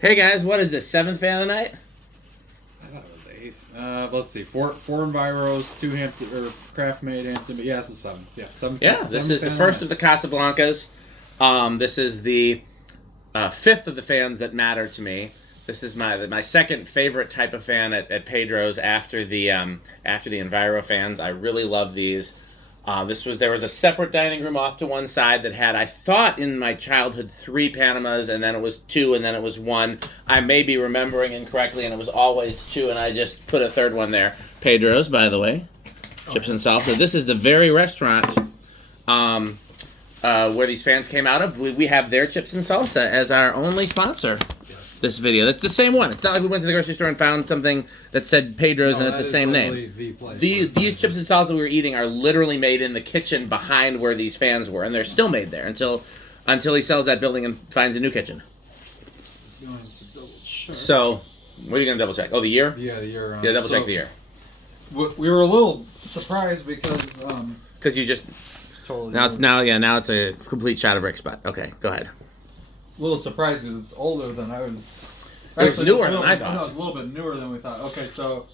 Hey guys, what is this, 7th fan of the night? I thought it was 8th. Let's see. Four Enviros, 2 Hampton or Craftmade, Hampton. But yeah, it's the 7th. Yeah, 7th. Yeah, this is the first of the Casablancas. This is the 5th of the fans that matter to me. This is my second favorite type of fan at Pedro's after the Enviro fans. I really love these. There was a separate dining room off to one side that had, I thought in my childhood, 3 Panamas, and then it was 2, and then it was 1. I may be remembering incorrectly, and it was always 2, and I just put a 3rd one there. Pedro's, by the way, chips and salsa. This is the very restaurant where these fans came out of. We have their chips and salsa as our only sponsor. This video. That's the same one. It's not like we went to the grocery store and found something that said Pedro's and it's the same name. These chips and salsa we were eating are literally made in the kitchen behind where these fans were, and they're still made there until he sells that building and finds a new kitchen. So, what are you going to double check? Oh, the year? Yeah, the year. Yeah, double check the year. We were a little surprised because you just totally now it's a complete shot of Rick's butt. Okay, go ahead. A little surprised because it's older than I was. It was newer than I thought. No, it's a little bit newer than we thought. Okay, so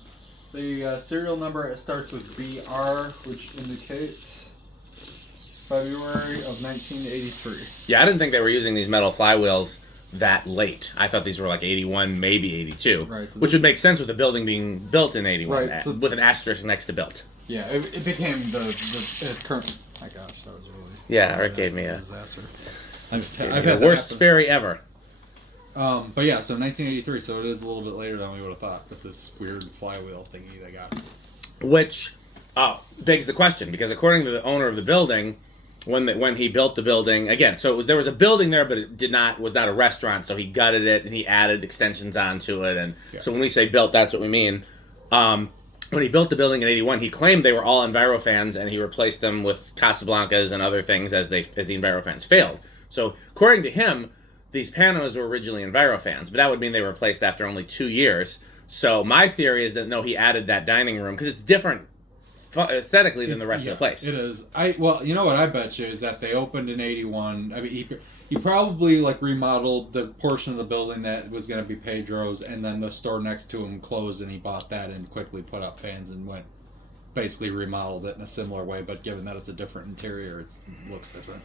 the serial number starts with BR, which indicates February of 1983. Yeah, I didn't think they were using these metal flywheels that late. I thought these were like 81, maybe 82. Right. So which would make sense with the building being built in 81, right, so with an asterisk next to built. Yeah, it became its current. My gosh, that was really. Yeah, Rick gave me a disaster. I've had the worst Sperry ever. But yeah, so 1983, so it is a little bit later than we would have thought with this weird flywheel thingy they got. Which begs the question, because according to the owner of the building, when he built the building, again, so there was a building there, but it was not a restaurant, so he gutted it and he added extensions onto it, and so when we say built, that's what we mean. When he built the building in 81, he claimed they were all Enviro fans, and he replaced them with Casablancas and other things as the Enviro fans failed. So, according to him, these Panamas were originally Enviro fans, but that would mean they were replaced after only 2 years. So, my theory is that, no, he added that dining room, because it's different aesthetically than the rest of the place. It is. Well, you know what I bet you is that they opened in 81. I mean, he probably, remodeled the portion of the building that was going to be Pedro's, and then the store next to him closed, and he bought that and quickly put up fans and basically remodeled it in a similar way, but given that it's a different interior, it looks different.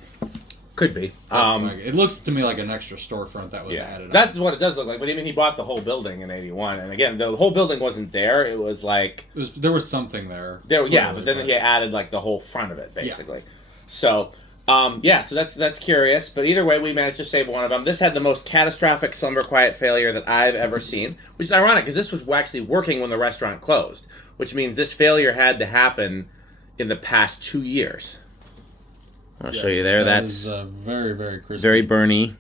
Could be. It looks to me like an extra storefront that was added. That's what it does look like. But even he bought the whole building in 81, and again, the whole building wasn't there. It was like there was something there. But then he added the whole front of it basically. Yeah. So, so that's curious. But either way, we managed to save one of them. This had the most catastrophic slumber quiet failure that I've ever seen, which is ironic because this was actually working when the restaurant closed, which means this failure had to happen in the past 2 years. I'll show you there. That's very, very crispy. Very burny.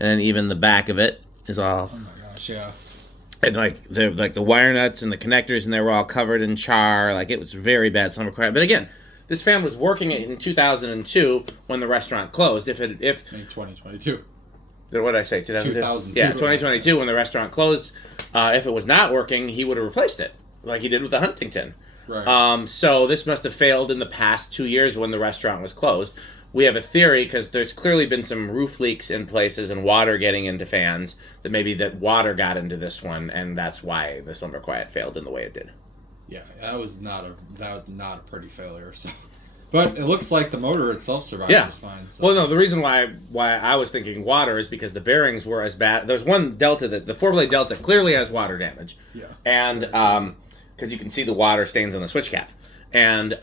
And then even the back of it is all... Oh my gosh, yeah. And the wire nuts and the connectors and they were all covered in char. It was very bad summer quiet. But again, this fan was working in 2002 when the restaurant closed. In 2022. What did I say? 2002? Yeah, 2022 when the restaurant closed. If it was not working, he would have replaced it like he did with the Huntington. Right. So this must have failed in the past 2 years when the restaurant was closed. We have a theory, because there's clearly been some roof leaks in places and water getting into fans, that maybe that water got into this one, and that's why the slumber quiet failed in the way it did. Yeah, that was not a pretty failure. So, but it looks like the motor itself survived just fine. So. Well, no, the reason why I was thinking water is because the bearings were as bad. There's one Delta the 4-blade Delta clearly has water damage. Yeah. And because you can see the water stains on the switch cap. And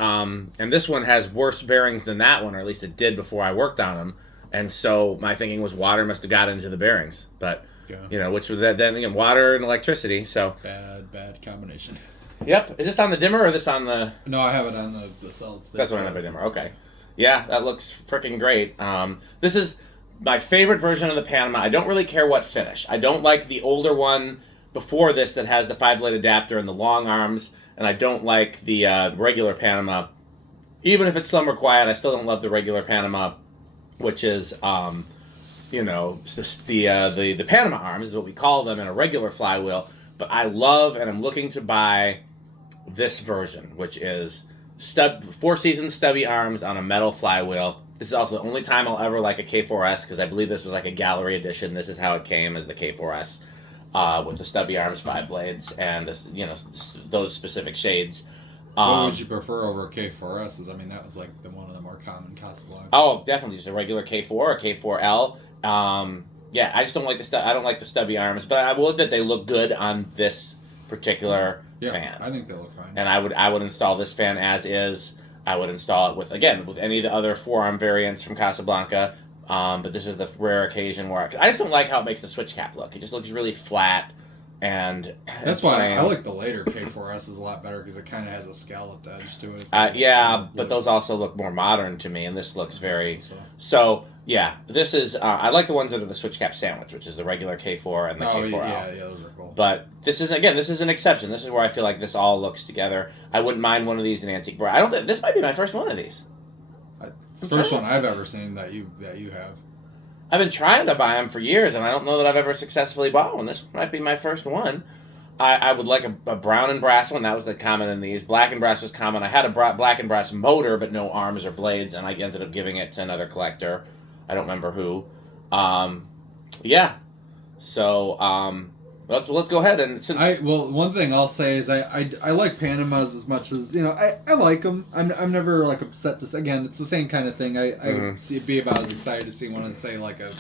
this one has worse bearings than that one, or at least it did before I worked on them. And so my thinking was water must have got into the bearings. But, which was then again, water and electricity, so. Bad combination. Yep. Is this on the dimmer or this on the... No, I have it on the solid state. That's what I meant by dimmer, okay. Yeah, that looks freaking great. This is my favorite version of the Panama. I don't really care what finish. I don't like the older one before this that has the 5-blade adapter and the long arms. And I don't like the regular Panama. Even if it's slumber quiet, I still don't love the regular Panama, which is, the Panama arms is what we call them in a regular flywheel. But I love and I'm looking to buy this version, which is 4-season stubby arms on a metal flywheel. This is also the only time I'll ever like a K4S, because I believe this was like a gallery edition. This is how it came, as the K4S, with the stubby arms, 5 blades, and this, those specific shades. What would you prefer over K4Ss? I mean, that was like one of the more common Casablanca. Oh, definitely just a regular K4 or K4L. Yeah, I just don't like I don't like the stubby arms, but I will admit they look good on this particular fan. I think they look fine. And I would install this fan as is. I would install it with any of the other forearm variants from Casablanca. But this is the rare occasion where I just don't like how it makes the switch cap look. It just looks really flat, and that's why I like the later K4Ss a lot better, because it kind of has a scalloped edge to it. But those also look more modern to me, and this looks very so. Yeah, this is. I like the ones that are the switch cap sandwich, which is the regular K4 and the K4L. Yeah, those are cool. But this is an exception. This is where I feel like this all looks together. I wouldn't mind one of these in antique brass. I don't think this might be my first one of these. It's the first one I've ever seen that you have. I've been trying to buy them for years, and I don't know that I've ever successfully bought one. This might be my first one. I would like a brown and brass one. That was the common in these. Black and brass was common. I had a black and brass motor, but no arms or blades, and I ended up giving it to another collector. I don't remember who. Yeah. So let's go ahead and one thing I'll say is I like Panamas as much as I like them. I'm never like upset to again. It's the same kind of thing. I would be about as excited to see one as say like a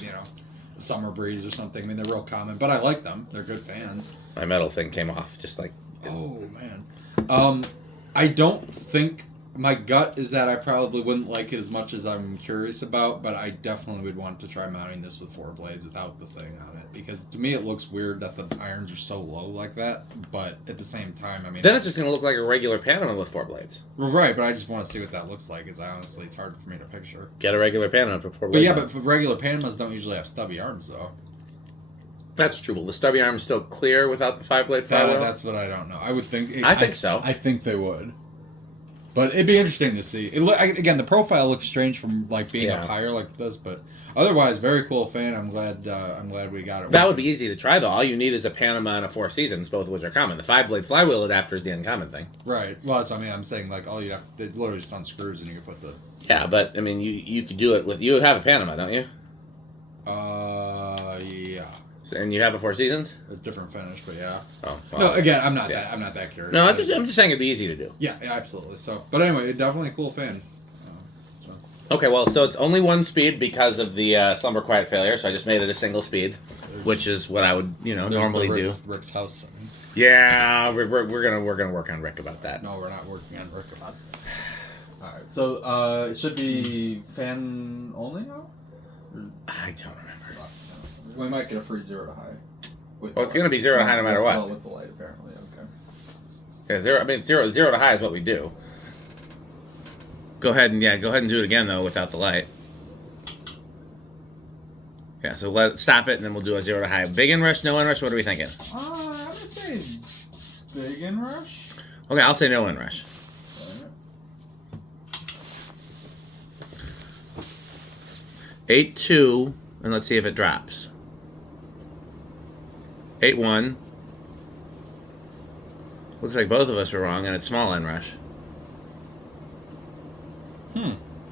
Summer Breeze or something. I mean, they're real common, but I like them. They're good fans. My metal thing came off just like. Oh man. I don't think. My gut is that I probably wouldn't like it as much as I'm curious about, but I definitely would want to try mounting this with 4 blades without the thing on it, because to me it looks weird that the irons are so low like that, but at the same time, I mean... Then it's just going to look like a regular Panama with 4 blades. Right, but I just want to see what that looks like, because honestly, it's hard for me to picture. Get a regular Panama with 4 blades. But yeah, but regular Panamas don't usually have stubby arms, though. That's true. Will the stubby arm still clear without the 5-blade flywheel? That's what I don't know. I would think... I think so. I think they would. But it'd be interesting to see. Again, the profile looks strange from like being up higher like this, but otherwise, very cool fan. I'm glad we got it. That would be easy to try though. All you need is a Panama and a 4 Seasons, both of which are common. The 5-blade flywheel adapter is the uncommon thing. Right. Well, that's what I mean. I'm saying like all you have, it literally just unscrews and you can put the. Yeah, but I mean, you could do it with. You have a Panama, don't you? Yeah. So, and you have a 4 Seasons? A different finish, but yeah. Oh. Well, no, again, I'm not that curious. No, I'm just saying it'd be easy to do. Yeah, absolutely. So, but anyway, definitely a cool fan. Okay, well, so it's only 1 speed because of the slumber quiet failure. So I just made it a single speed, which is what I would normally do. Rick's house. Yeah, we're gonna work on Rick about that. No, we're not working on Rick about that. All right, so it should be fan only now. I don't remember. We might get a free 0 to high. Well, it's going to be 0 to high no matter what. Well, with the light, apparently. Okay. Yeah, 0. I mean, 0 to high is what we do. Go ahead and do it again though without the light. Yeah, so stop it and then we'll do a 0 to high. Big inrush, no inrush. What are we thinking? I'm gonna say big inrush. Okay, I'll say no inrush. 8-2, and let's see if it drops. 8-1. Looks like both of us were wrong, and it's small inrush.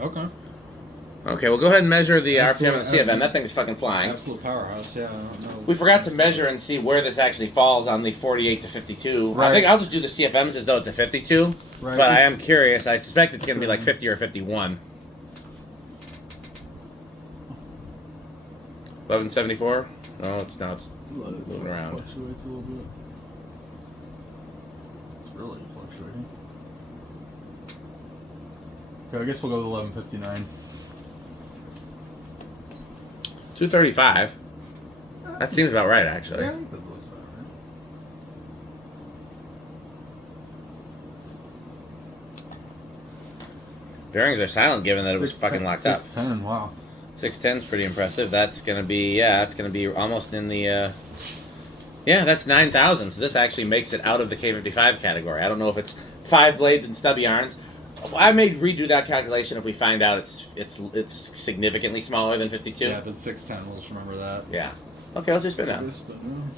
Okay. Okay, well, go ahead and measure the RPM and the CFM. That thing's fucking flying. Absolute powerhouse, yeah. I don't know. We forgot to measure and see where this actually falls on the 48 to 52. Right. I think I'll just do the CFMs as though it's a 52. Right. But I am curious. I suspect it's going to be like 50 or 51. 1174? No, it's not. It's moving around. Fluctuates a little bit. It's really fluctuating. Okay, I guess we'll go with 1159. 235. That seems about right, actually. Yeah, I think that looks about right. Bearings are silent given that it was fucking locked up. 610, wow. 610's pretty impressive. That's going to be, almost in the, that's 9,000. So this actually makes it out of the K55 category. I don't know if it's 5 blades and stubby irons. I may redo that calculation if we find out it's significantly smaller than 52. Yeah, but 610, we'll just remember that. Yeah. Okay, let's just spin that.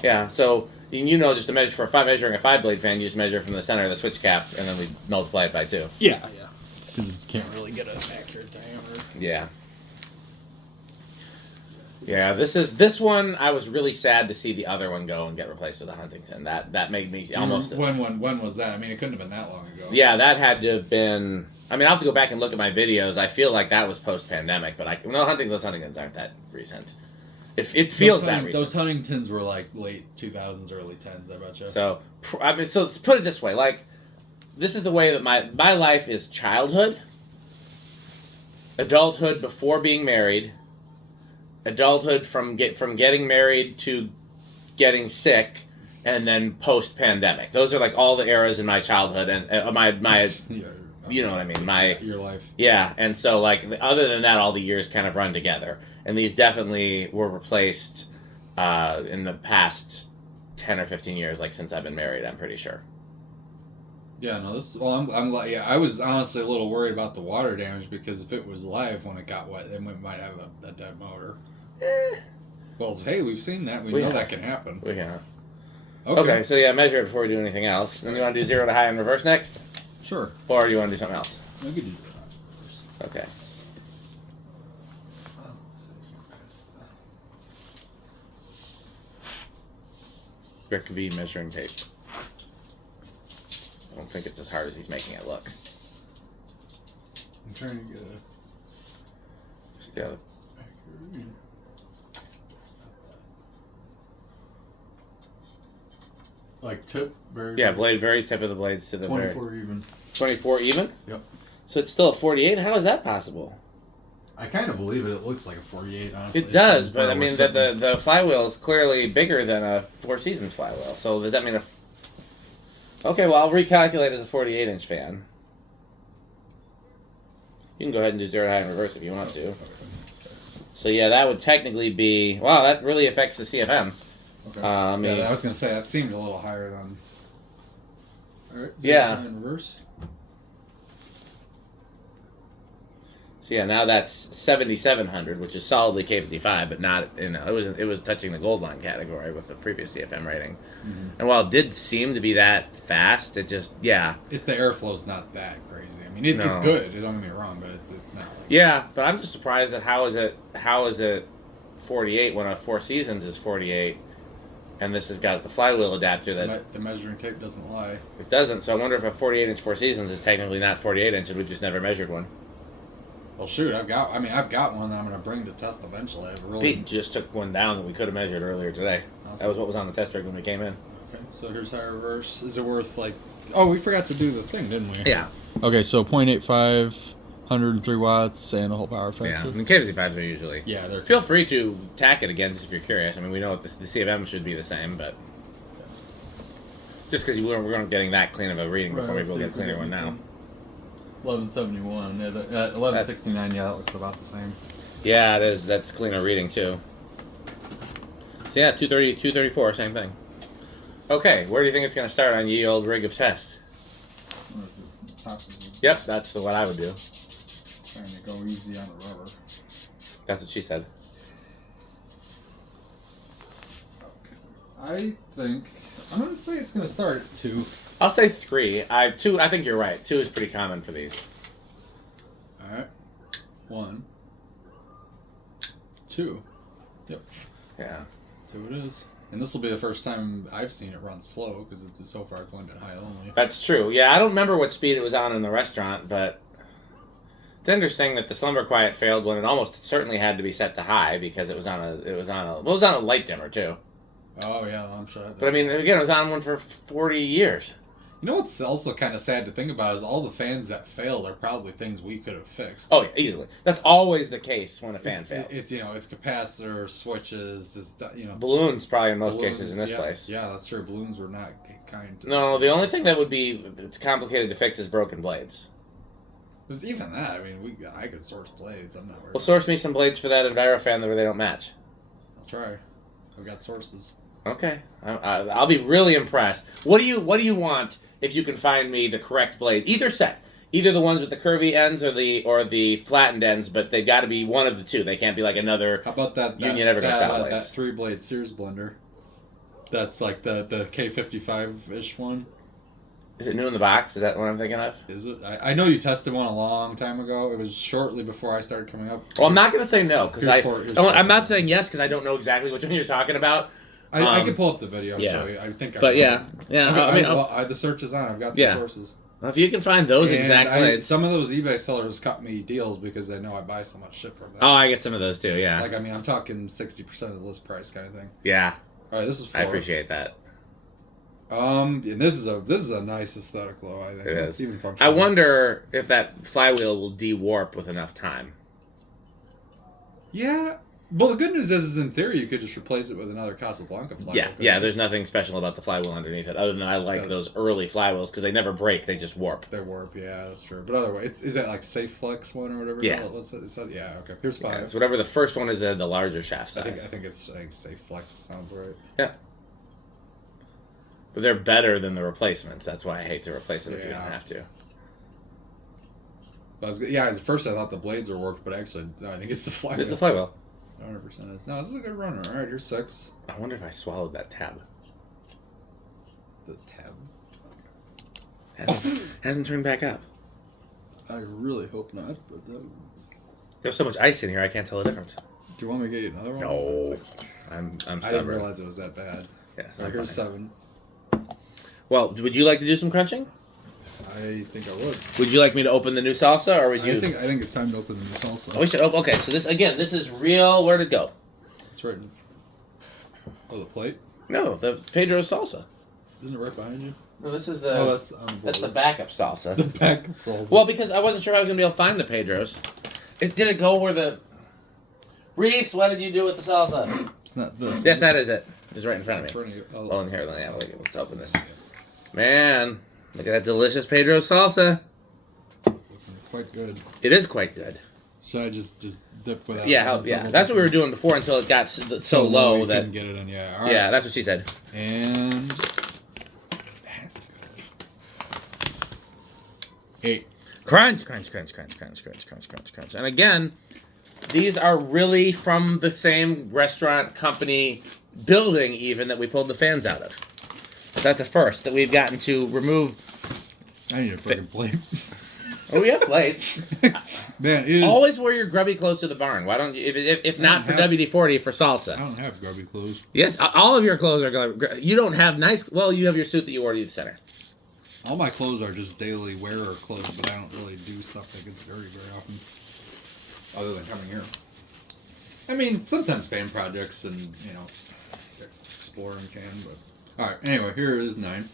Yeah, so, just to measure, measuring a 5-blade fan, you just measure from the center of the switch cap, and then we multiply it by 2. Yeah. Because it can't really get an accurate diameter. Yeah. Yeah, this one. I was really sad to see the other one go and get replaced with a Huntington. That made me almost. When was that? I mean, it couldn't have been that long ago. Yeah, that had to have been. I mean, I'll have to go back and look at my videos. I feel like that was post-pandemic, but those Huntingtons aren't that recent. It feels that recent. Those Huntingtons were like late 2000s, early 10s, I bet you. So, I mean, so let's put it this way. Like, this is the way that my life is: childhood, adulthood before being married, adulthood from getting married to getting sick, and then post-pandemic. Those are like all the eras in my childhood and my you know what I mean, your life. Yeah, and so like other than that, all the years kind of run together, and these definitely were replaced in the past 10 or 15 years, like since I've been married. I'm pretty sure. Yeah, no, I'm glad. Yeah, I was honestly a little worried about the water damage because if it was live when it got wet, then we might have a dead motor. Well, hey, we've seen that. We know that can happen. We can. Okay, so yeah, measure it before we do anything else. Then you want to do 0 to high in reverse next? Sure. Or do you want to do something else? We could do 0 to high Okay. Rick V measuring tape. I don't think it's as hard as he's making it look. I'm trying to get Just the other. Like tip, blade, very tip of the blades to the 24 even. 24 even? Yep. So it's still a 48? How is that possible? I kind of believe it. It looks like a 48, honestly. It does, but I mean, the flywheel is clearly bigger than a Four Seasons flywheel. So does that mean okay, well, I'll recalculate as a 48-inch fan. You can go ahead and do 0 to high in reverse if you want to. So yeah, that would technically be... Wow, that really affects the CFM. Okay. I was going to say, that seemed a little higher than... Alright, 0 to high in reverse. So yeah, now that's 7,700, which is solidly K55, but not it was touching the gold line category with the previous CFM rating. Mm-hmm. And while it did seem to be that fast, it just it's the airflow's not that crazy. I mean, it's good. Don't get me wrong, but it's not. Like but I'm just surprised at how is it 48 when a Four Seasons is 48, and this has got the flywheel adapter that the measuring tape doesn't lie. It doesn't. So I wonder if a 48-inch Four Seasons is technically not 48-inch, and we've just never measured one. Well, shoot, I've got one that I'm going to bring to test eventually. Pete just took one down that we could have measured earlier today. Awesome. That was what was on the test rig when we came in. Okay, so here's high reverse. Is it worth, like... Oh, we forgot to do the thing, didn't we? Yeah. Okay, so 0.85, 103 watts, and a whole power factor. Yeah, I mean, K55s are usually... Yeah, they're... Feel free to tack it again if you're curious. I mean, we know the CFM should be the same, but... Just because we weren't getting that clean of a reading before, maybe we'll get a cleaner one now. 1171. Yeah, 1169. Yeah, that looks about the same. Yeah, it is. That's cleaner reading too. So yeah, 230, 234, same thing. Okay, where do you think it's going to start on ye old rig of test? Yep, that's what I would do. Trying to go easy on the rubber. That's what she said. I think I'm going to say it's going to start at 2. I'll say 3. 2. I think you're right. 2 is pretty common for these. All right. 1, 2. Yep. Yeah. 2 it is. And this will be the first time I've seen it run slow because so far it's only been high only. That's true. Yeah, I don't remember what speed it was on in the restaurant, but it's interesting that the slumber quiet failed when it almost certainly had to be set to high because it was on a light dimmer too. Oh yeah, I'm sure. But I mean, again, it was on one for 40 years. You know what's also kind of sad to think about is all the fans that failed are probably things we could have fixed. Oh, yeah, easily. That's always the case when a fan fails. It's it's capacitor, switches, just balloons probably in most cases in this place. Yeah, that's true. Balloons were not kind. No, the only thing that would be complicated to fix is broken blades. But even that, I mean, I could source blades. I'm not worried. Well, source me some blades for that Envirofan where they don't match. I'll try. I've got sources. Okay, I'll be really impressed. What do you want if you can find me the correct blade? Either set, either the ones with the curvy ends or the flattened ends, but they got to be one of the two. They can't be like another. How about that Union Evergo style blades? That 3-blade Sears blender. That's like the K55-ish one. Is it new in the box? Is that what I'm thinking of? Is it? I know you tested one a long time ago. It was shortly before I started coming up. Well, I'm not going to say no, because I'm not saying yes, because I don't know exactly which one you're talking about. I can pull up the video and yeah. show you. I think But yeah. the search is on. I've got some sources. Well, if you can find those exactly. Some of those eBay sellers cut me deals because they know I buy so much shit from them. Oh, I get some of those too, yeah. Like, I mean, I'm talking 60% of the list price kind of thing. Yeah. All right, this is 4. I appreciate that. And this is a nice aesthetic though, I think. It is. It's even functional. I wonder if that flywheel will de-warp with enough time. Yeah. Well, the good news is in theory, you could just replace it with another Casablanca flywheel. Yeah, there's nothing special about the flywheel underneath it, other than I like those early flywheels, because they never break, they just warp. They warp, yeah, that's true. But otherwise, is that like Safe Flex one or whatever? Yeah. Yeah, okay. Here's 5. Yeah, it's whatever the first one is, the larger shaft size. I think it's Safe Flex sounds right. Yeah. But they're better than the replacements. That's why I hate to replace them if you don't have to. At first I thought the blades were warped, but actually, no, I think it's the flywheel. It's the flywheel. 100% is. No, this is a good runner. All right, here's 6. I wonder if I swallowed that tab. The tab? Hasn't turned back up. I really hope not, but There's so much ice in here, I can't tell the difference. Do you want me to get you another one? No. I'm stubborn. I didn't realize it was that bad. Yes, here's 7. Well, would you like to do some crunching? I think I would. Would you like me to open the new salsa, or would you? I think it's time to open the new salsa. Oh, we should. Okay, so this is real. Where'd it go? It's right. The plate? No, the Pedro's salsa. Isn't it right behind you? No, this is the. Oh, that's the backup salsa. The backup salsa. Well, because I wasn't sure I was gonna be able to find the Pedro's. Did it go where the? Reese, what did you do with the salsa? It's not this. Yes, that is it. It's right in front of me. Oh, in here. Let's open this. Man, look at that delicious Pedro's salsa. It's looking quite good. It is quite good. Should I just dip without? Yeah, that's what we were doing before until it got so low that couldn't get it in. Yeah, all right. Yeah, that's what she said. And 8. Crunch. And again, these are really from the same restaurant company building even that we pulled the fans out of. That's a first that we've gotten to remove. I need a fucking plate. Oh, we have plates. Man, it is... Always wear your grubby clothes to the barn. Why don't you? If not for WD-40, for salsa. I don't have grubby clothes. Yes, all of your clothes are grubby. You don't have nice. Well, you have your suit that you wore to the center. All my clothes are just daily wearer clothes, but I don't really do stuff that gets dirty very often. Other than coming here. I mean, sometimes fan projects and exploring can, but. Alright, anyway, here is 9.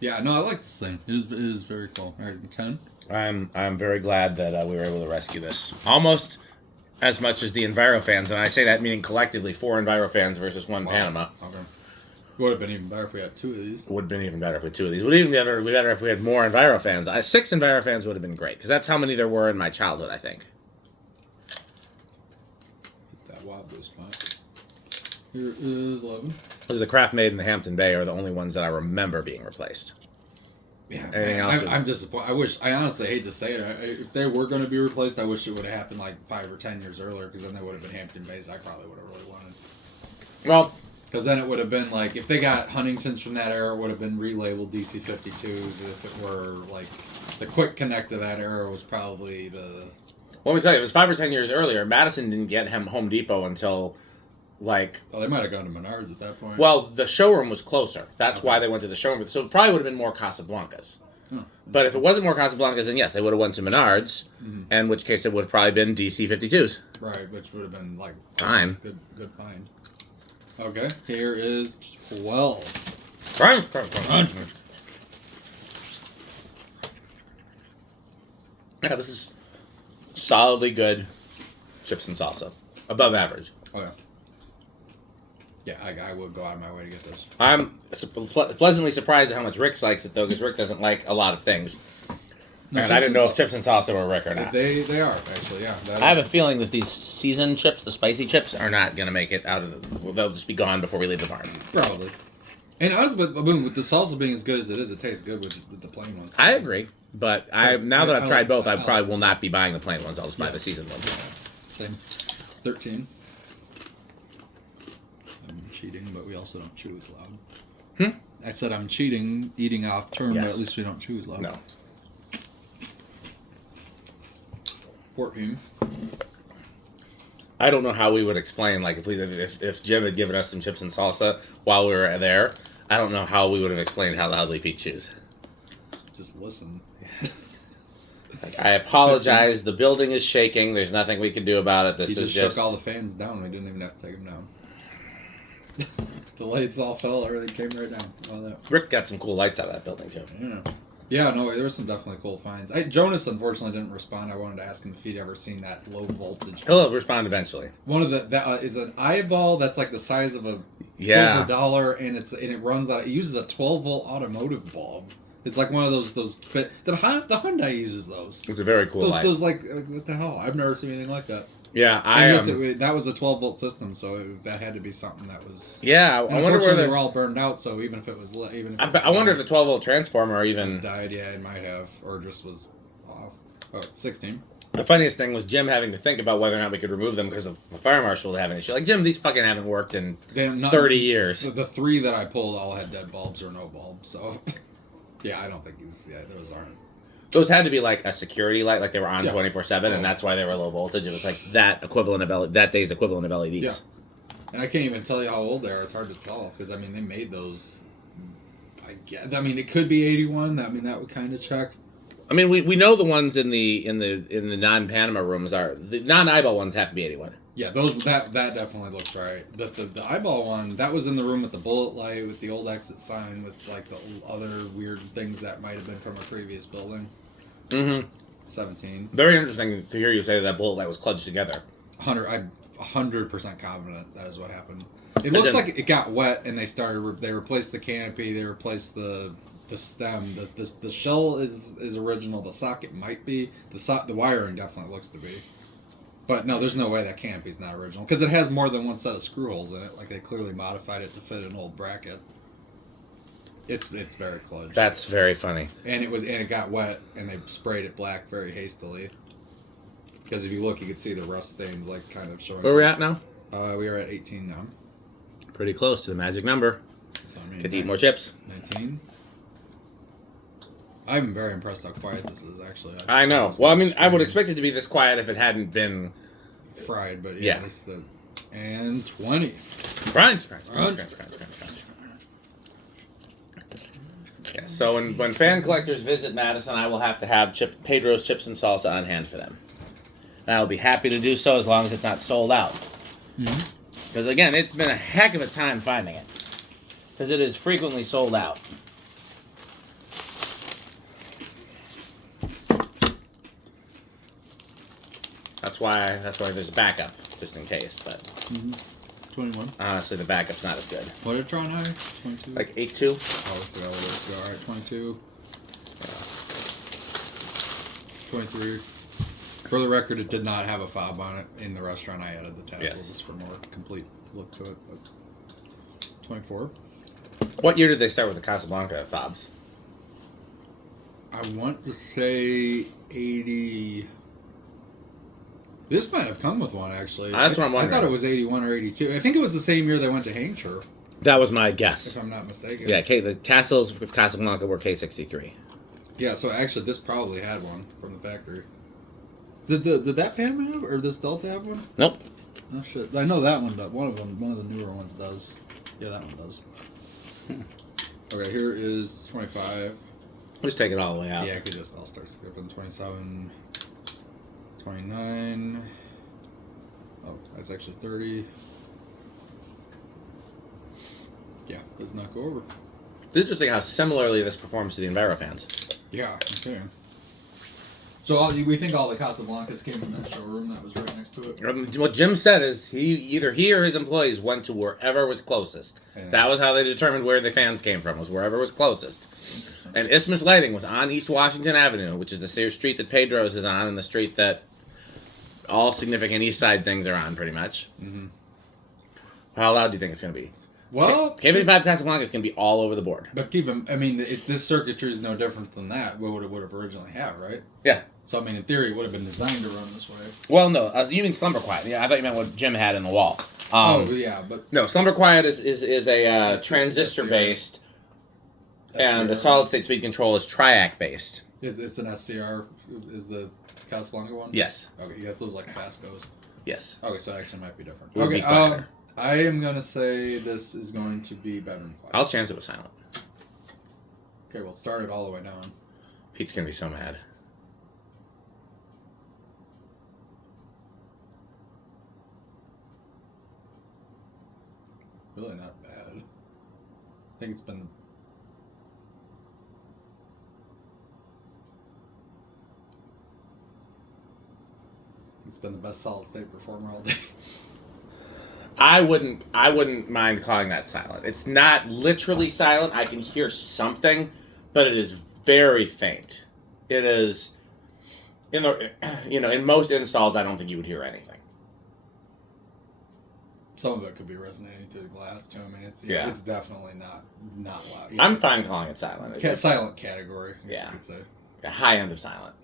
Yeah, no, I like this thing. It is very cool. Alright, 10. I'm very glad that we were able to rescue this. Almost as much as the Enviro fans, and I say that meaning collectively 4 Enviro fans versus 1 Panama. Okay. It would have been even better if we had 2 of these. Would have been even better if we had 2 of these. Would even be better if we had more Enviro fans. 6 Enviro fans would have been great, because that's how many there were in my childhood, I think. Hit that wobbly spot. Here is 11. Because the Craftmade and the Hampton Bay are the only ones that I remember being replaced. Yeah, anything else? I'm disappointed. I honestly hate to say it. If they were going to be replaced, I wish it would have happened like 5 or 10 years earlier, because then they would have been Hampton Bays. I probably would have really wanted. Well, because then it would have been like, if they got Huntingtons from that era, it would have been relabeled DC52s. If it were like the quick connect to that era was probably the. Well, let me tell you, it was 5 or 10 years earlier. Madison didn't get Home Depot until. Oh, they might have gone to Menards at that point. Well, the showroom was closer. That's why they went to the showroom. So it probably would have been more Casablancas. But if it wasn't more Casablancas, then yes, they would have went to Menards, in which case it would have probably been DC52s. Right, which would have been like fine. Good find. Okay, here is 12. Crunch. Yeah, this is solidly good chips and salsa. Above average. Oh, yeah. Yeah, I would go out of my way to get this. I'm pleasantly surprised at how much Rick likes it, though, because Rick doesn't like a lot of things. No, and I didn't know if chips and salsa were Rick or not. They are, actually, yeah. I have a feeling that these seasoned chips, the spicy chips, are not going to make it out of the... They'll just be gone before we leave the barn. Probably. And honestly, with the salsa being as good as it is, it tastes good with the plain ones. I agree. But now that I've tried both, I probably will not be buying the plain ones. I'll just buy the seasoned ones. Same. 13. cheating, but we also don't chew as loud. Hmm? I said I'm cheating, eating off term, Yes. but at least we don't chew as loud. No. 14. I don't know how we would explain, like, if Jim had given us some chips and salsa while we were there, I don't know how we would have explained how loudly Pete chews. Just listen. Like, I apologize. The building is shaking. There's nothing we can do about it. This He is just shook all the fans down. We didn't even have to take them down. The lights all fell. Everything came right down. All that. Rick got some cool lights out of that building, too. Yeah, no, there were some definitely cool finds. Jonas, unfortunately, didn't respond. I wanted to ask him if he'd ever seen that low voltage. He'll respond eventually. One of that is an eyeball that's like the size of a Yeah. silver dollar, and it runs out. It uses a 12-volt automotive bulb. It's like one of those. But the Hyundai uses those. It's a very cool light. Those like what the hell? I've never seen anything like that. Yeah, I guess that was a 12-volt system, so that had to be something that was. Yeah, I wonder where they were all burned out. So even if it was I wonder if the 12-volt transformer even died. Yeah, it might have, or just was off. Oh, 16. The funniest thing was Jim having to think about whether or not we could remove them because of the fire marshal having an issue. Like, Jim, these fucking haven't worked in 30 years. The three that I pulled all had dead bulbs or no bulbs, so yeah, I don't think those aren't. Those had to be like a security light, like they were on 24/7, and that's why they were low voltage. It was like that day's equivalent of LEDs. Yeah, and I can't even tell you how old they are. It's hard to tell because I mean they made those. I mean it could be 81. I mean that would kind of check. I mean we know the ones in the non-Panama rooms are the non-eyeball ones have to be 81. Yeah, those that definitely looks right. The eyeball one that was in the room with the bullet light with the old exit sign with like the other weird things that might have been from a previous building. Mm-hmm. 17. Very interesting to hear you say that bullet light was kludged together. I'm 100% confident that is what happened. It looks like it got wet and they replaced the canopy, they replaced the stem. The shell is original. The socket might be. The wiring definitely looks to be. But no, there's no way that canopy's not original because it has more than one set of screw holes in it. Like they clearly modified it to fit an old bracket. It's very kludged. That's very funny. And it got wet and they sprayed it black very hastily. Because if you look, you can see the rust stains like kind of showing. Where are we at now? We are at 18 now. Pretty close to the magic number. So, I mean, Get to eat more chips. 19. I'm very impressed how quiet this is, actually. I know. Well, I mean, I would expect it to be this quiet if it hadn't been fried, but yeah. This is and 20. Crunch. Yeah, so when fan collectors visit Madison, I will have to have Pedro's chips and salsa on hand for them. And I will be happy to do so as long as it's not sold out. Because again, it's been a heck of a time finding it. Because it is frequently sold out. That's why there's a backup, just in case. But 21. Honestly, the backup's not as good. What did it draw high? 22. Like 8-2. Oh, let's go. All right, 22. 23. For the record, it did not have a fob on it in the restaurant. I added the tassel just for more complete look to it. But 24. What year did they start with the Casablanca fobs? I want to say 80. This might have come with one, actually. That's what I'm wondering. I thought it was 81 or 82. I think it was the same year they went to Hampshire. That was my guess. If I'm not mistaken. Yeah, the tassels with Casablanca were K63. Yeah, so actually this probably had one from the factory. Did that Panama have, or does Delta have one? Nope. Oh shit! I know that one. One of the newer ones does. Yeah, that one does. Okay, here is 25. Just take it all the way out. Yeah, I could I'll start skipping. 27, 29. Oh, that's actually 30. Yeah, does not go over. It's interesting how similarly this performs to the EnviroFans. Yeah, okay. So we think all the Casablancas came from that showroom that was right next to it? What Jim said is either he or his employees went to wherever was closest. Yeah. That was how they determined where the fans came from, was wherever was closest. And Isthmus Lighting was on East Washington Avenue, which is the street that Pedro's is on, and the street that all significant East Side things are on, pretty much. Mm-hmm. How loud do you think it's going to be? Well, K55 Casablanca is going to be all over the board. But this circuitry is no different than that. What would have originally have, right? Yeah. So, I mean, in theory, it would have been designed to run this way. Well, no. You mean slumber quiet. Yeah, I thought you meant what Jim had in the wall. But no, Slumber Quiet is a transistor based, and the solid state speed control is triac based. It's an SCR? Is the Casablanca one? Yes. Okay, you got those like fast goes. Yes. Okay, so it actually might be different. Would be quieter. I am gonna say this is going to be bedroom quiet. I'll chance it with silent. Okay, we'll start it all the way down. Pete's gonna be so mad. Really not bad. I think it's been the best solid state performer all day. I wouldn't mind calling that silent. It's not literally silent. I can hear something, but it is very faint. It is in most installs I don't think you would hear anything. Some of it could be resonating through the glass too. I mean, it's definitely not loud. Yeah. I'm fine calling it silent. Silent category. You could say. A high end of silent.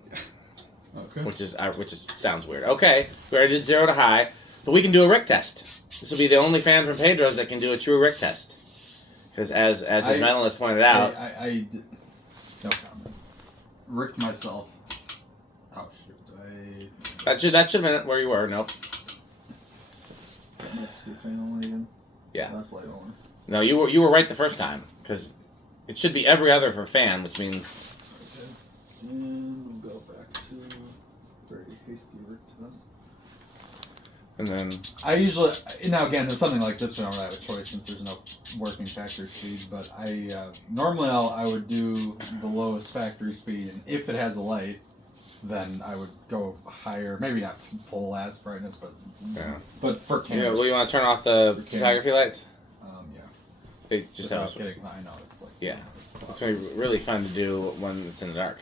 Okay. Which sounds weird. Okay, we already did 0 to high, but we can do a Rick test. This will be the only fan from Pedro's that can do a true Rick test. Because as his mentalist pointed out, I no comment. Ricked myself. Oh shoot! that should have been where you were. Nope. Next to fan only again. Yeah. That's light only. No, you were right the first time because it should be every other for fan, which means. Okay. And we'll go back to very hasty Rick test. And then I usually again in something like this we don't really have a choice since there's no working factory speed. But I normally I would do the lowest factory speed, and if it has a light, then I would go higher. Maybe not full ass brightness, but for cameras. Yeah, well, you want to turn off the photography lights? Yeah. They just Without getting. I know it's like. Yeah, it's gonna be really fun to do when it's in the dark.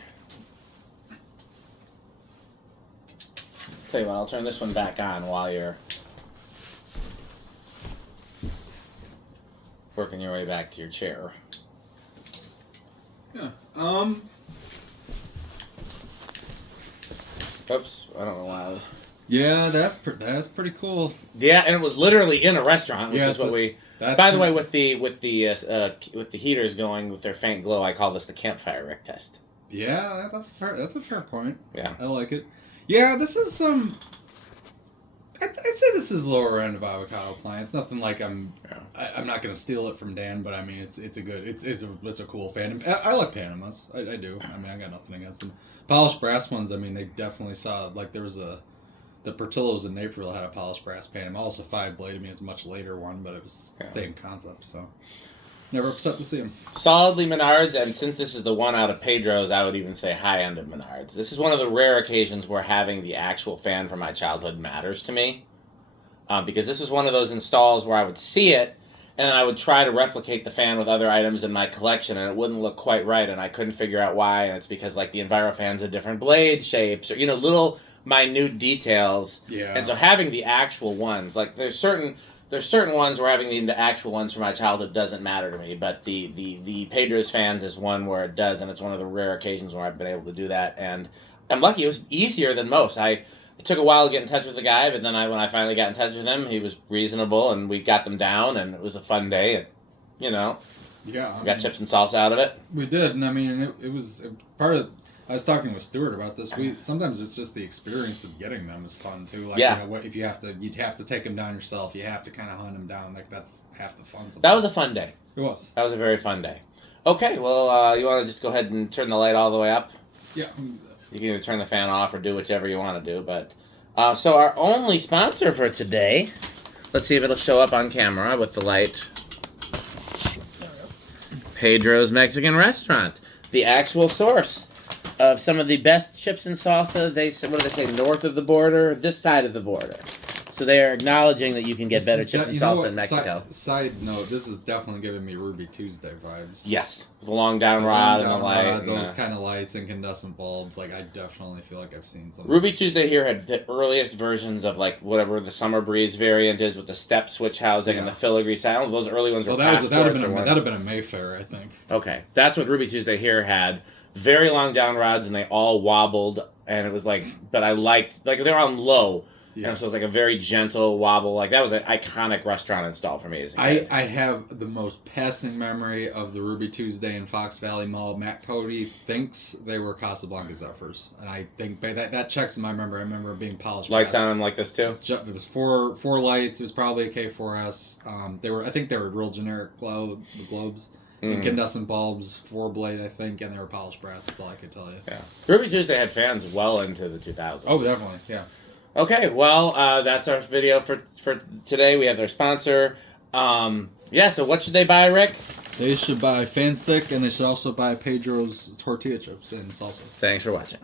Tell you what, I'll turn this one back on while you're working your way back to your chair. Yeah. Oops, I don't know why I was... Yeah, that's pretty cool. Yeah, and it was literally in a restaurant, which is what we... By the way, with the heaters going with their faint glow, I call this the campfire Rick test. Yeah, that's a fair point. Yeah. I like it. Yeah, this is I'd say this is lower end of avocado plants. Nothing like I'm not gonna steal it from Dan, but I mean it's a cool fan. I like Panamas. I do. I mean I got nothing against them. Polished brass ones. I mean they definitely saw like there was the Portillo's in Naperville had a polished brass Panama. Also 5-blade. I mean it's a much later one, but it was the same concept. So never upset to see them. Solidly Menards, and since this is the one out of Pedro's, I would even say high end of Menards. This is one of the rare occasions where having the actual fan from my childhood matters to me. Because this is one of those installs where I would see it, and then I would try to replicate the fan with other items in my collection, and it wouldn't look quite right, and I couldn't figure out why, and it's because like the EnviroFans had different blade shapes, or little minute details. Yeah. And so having the actual ones, like there's certain ones where having the actual ones from my childhood doesn't matter to me, but the Pedro's fans is one where it does, and it's one of the rare occasions where I've been able to do that, and I'm lucky. It was easier than most. It took a while to get in touch with the guy, but then when I finally got in touch with him, he was reasonable, and we got them down, and it was a fun day, and Yeah. We got chips and salsa out of it. We did, and I mean it was part of. I was talking with Stuart about this. Sometimes it's just the experience of getting them is fun too. Like if you'd have to take them down yourself. You have to kind of hunt them down. Like that's half the fun. Sometimes. That was a fun day. It was. That was a very fun day. Okay, well, you want to just go ahead and turn the light all the way up? Yeah. You can either turn the fan off or do whichever you want to do. But so our only sponsor for today, let's see if it'll show up on camera with the light. Pedro's Mexican Restaurant, the actual source of some of the best chips and salsa. What do they say? North of the border, this side of the border. So they are acknowledging that you can get better chips and salsa in Mexico. Side note: this is definitely giving me Ruby Tuesday vibes. Yes, the long down rod and the light. Those kind of lights, incandescent bulbs. Like I definitely feel like I've seen some. Ruby Tuesday here had the earliest versions of like whatever the Summer Breeze variant is with the step switch housing and the filigree sound. Those early ones were that'd have been a Mayfair, I think. Okay, that's what Ruby Tuesday here had. Very long down rods, and they all wobbled, and it was like. But I liked they're on low. Yeah. And so it was like a very gentle wobble. Like that was an iconic restaurant install for me as a kid. I have the most passing memory of the Ruby Tuesday in Fox Valley Mall. Matt Cody thinks they were Casablanca Zephyrs, and I think that checks in my memory. I remember it being polished Lights brass. on like this too. It was four lights. It was probably a K4S. I think they were real generic globes. Incandescent bulbs, 4-blade, I think, and they were polished brass. That's all I could tell you. Yeah, Ruby Tuesday had fans well into the 2000s. Oh, definitely, yeah. Okay, well, that's our video for today. We have their sponsor. So what should they buy, Rick? They should buy Fan Stick, and they should also buy Pedro's tortilla chips and salsa. Thanks for watching.